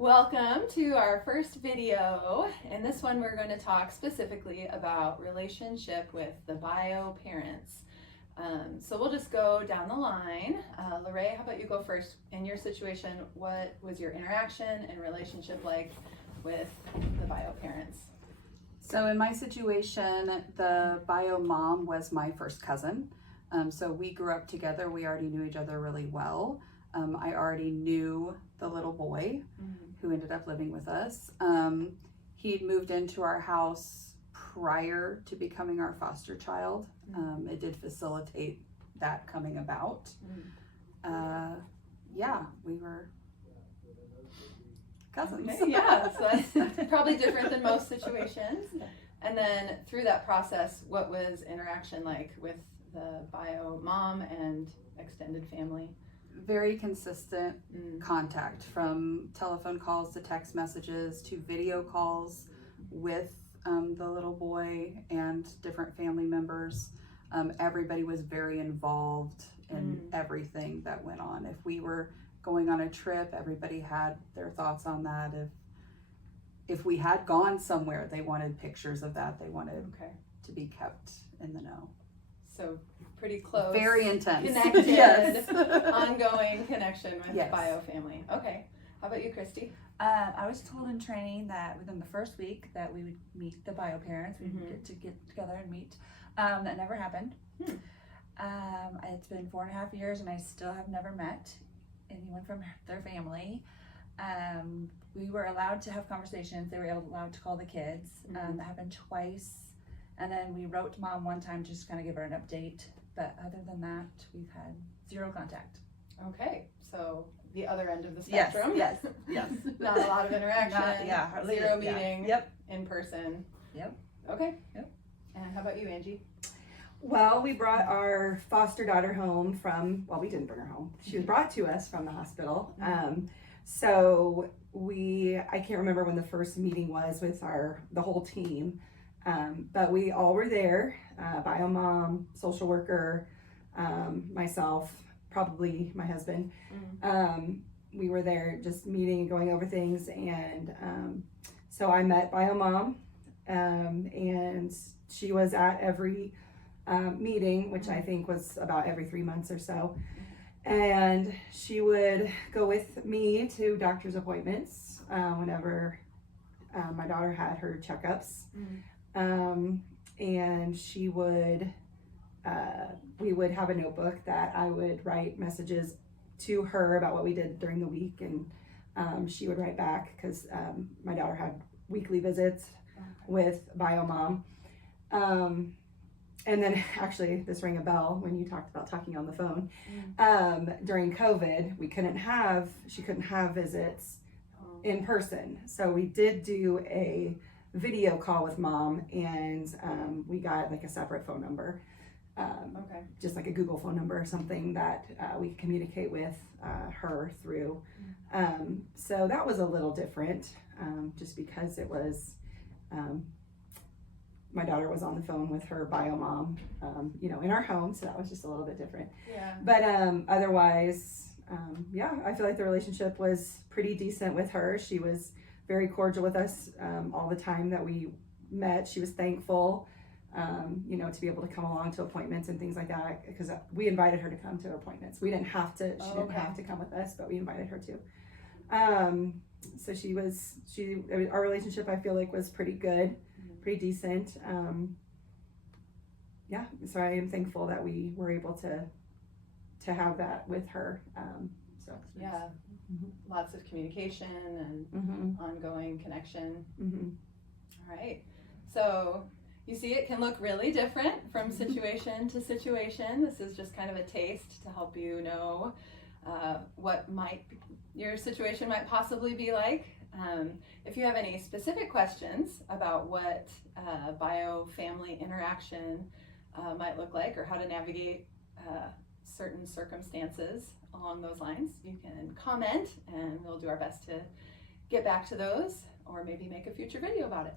Welcome to our first video. In this one, we're going to talk specifically about relationship with the bio parents. So we'll just go down the line. LaRae, how about you go first? In your situation, what was your interaction and relationship like with the bio parents? So in my situation, the bio mom was my first cousin. So we grew up together. We already knew each other really well. I already knew the little boy who ended up living with us. He'd moved into our house prior to becoming our foster child. It did facilitate that coming about. Yeah, we were cousins. Okay, yeah, so that's probably different than most situations. And then through that process, what was interaction like with the bio mom and extended family? Very consistent contact, from telephone calls to text messages to video calls with the little boy and different family members. Everybody was very involved in everything that went on. If we were going on a trip, everybody had their thoughts on that. If we had gone somewhere, they wanted pictures of that. They wanted to be kept in the know. So pretty close. Very intense. Connected. Yes. Ongoing connection with bio family. Okay. How about you, Kristy? I was told in training that within the first week that we would meet the bio parents. We would get together and meet. That never happened. It's been 4.5 years and I still have never met anyone from their family. We were allowed to have conversations. They were allowed to call the kids. That happened twice. And then we wrote to mom one time just to kind of give her an update. But other than that, we've had zero contact. Okay, so the other end of the spectrum. Yes. Not a lot of interaction. Hardly. Zero meeting. Yep. In person. Yep. Okay. Yep. And how about you, Angie? Well, we brought our foster daughter home we didn't bring her home. She was brought to us from the hospital. So I can't remember when the first meeting was with the whole team. But we all were there, bio mom, social worker, myself, probably my husband. We were there just meeting and going over things. And so I met bio mom, and she was at every meeting, which I think was about every 3 months or so. And she would go with me to doctor's appointments whenever my daughter had her checkups. And she would, we would have a notebook that I would write messages to her about what we did during the week, and she would write back because my daughter had weekly visits with bio mom. And then actually this rang a bell when you talked about talking on the phone. During COVID, she couldn't have visits in person. So we did do a video call with mom, and we got like a separate phone number, just like a Google phone number or something that we could communicate with her through. So that was a little different, just because it was my daughter was on the phone with her bio mom, in our home, so that was just a little bit different. But otherwise, I feel like the relationship was pretty decent with her. She was very cordial with us all the time that we met. She was thankful, to be able to come along to appointments and things like that, because we invited her to come to appointments. We didn't have to, she didn't have to come with us, but we invited her to. So our relationship, I feel like, was pretty good, pretty decent. So I am thankful that we were able to have that with her. Lots of communication and ongoing connection. All right, so you see, it can look really different from situation to situation. This is just kind of a taste to help you know what your situation might possibly be like. If you have any specific questions about what bio family interaction might look like, or how to navigate certain circumstances along those lines, you can comment and we'll do our best to get back to those, or maybe make a future video about it.